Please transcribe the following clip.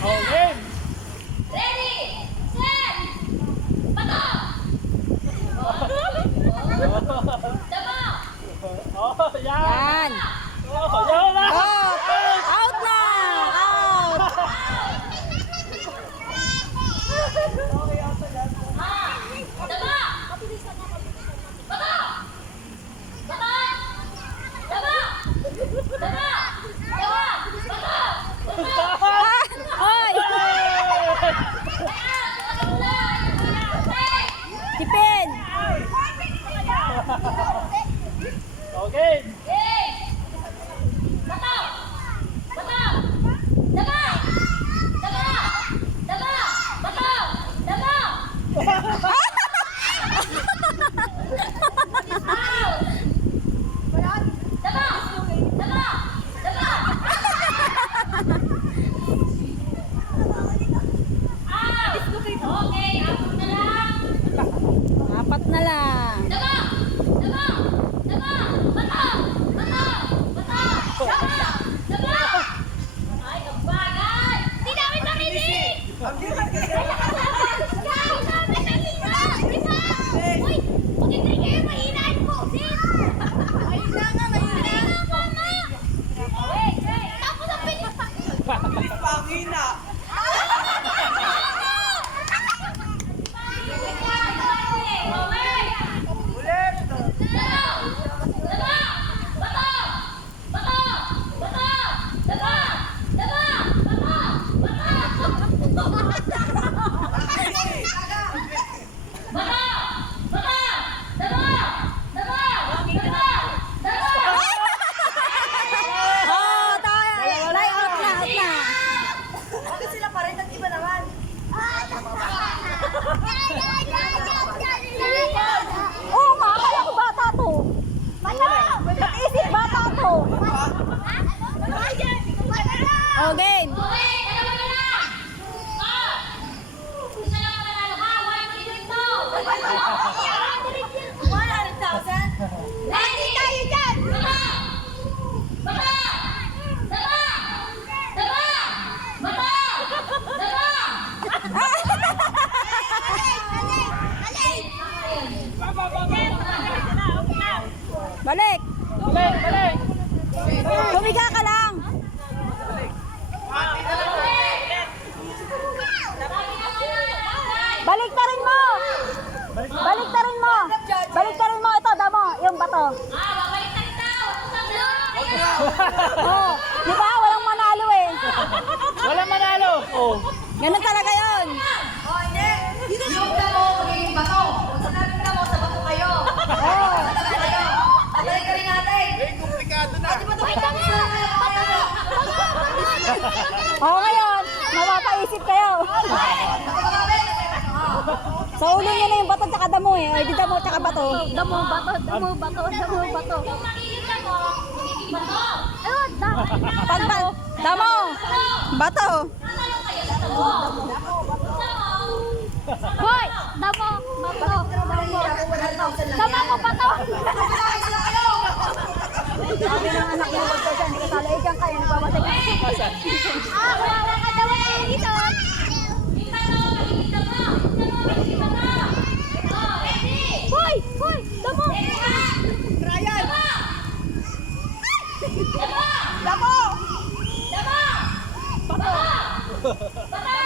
Okay. Ready, set, bato! Dama! Oh, yan. Yan. Oh, yan na. Out! Out na! Out! Dama! Bato! Bato! Dama! Dama! Dama! Bato! Hoy! Tipin! Okay. Bato! Bato! Dama! Dama! Dama! Bato! Dama! Dama! Dama! Dama! Okay, apat na lang. Apat na lang. Dama! Dama! Dama! Bato! Bato! Bato! Dama! Dama! Ay, kabagay! Di namin narinig! Di namin narinig! Di ba? Uy! Pag-intay kayo, mahinaan po! Ay, na nga, mahinaan nga, mama! Wait, wait! Tapos ang pinis! Pangina! Oh, tayo. Lay out na, out na. Bakit sila pa rin? Nag-iba naman. Oo nga, kaya ko bata to. Isip bata to. Oh, game. Ready tayo dyan! Baba! Baba! Baba! Baba! Baba! Balik. Balik, balik. Humiga ka lang. Balik ta rin mo. Balik ta rin mo. Balik ta rin mo. Ito, damo. Yung bato. Oh, di ba? Walang manalo eh. Wala manalo. Oh. Ganun talaga yun. Oh, hindi. Yung damo, magiging bato. Kung sinabing damo, sa bato kayo. Oh. Tagal kayo. Tagal ka rin natin. Komplikado na. Oh, ngayon, mapapaisip kayo. Sa ulo niya na yung bato tsaka damo eh. Ay, di damo tsaka bato. Damo, bato, damo, bato, damo, bato. Pag damo, bato. Hoy! Damo! Bato! Damo mo bato! Sabi ng anak mo, wag ka dyan, hindi ka sala. Diyan kayo, nagbabatay ka. Kawawa ka daw ay dito! Hoy! Hoy! Damo! Ryan! Damo! Damo! Damo! Bato! Bato!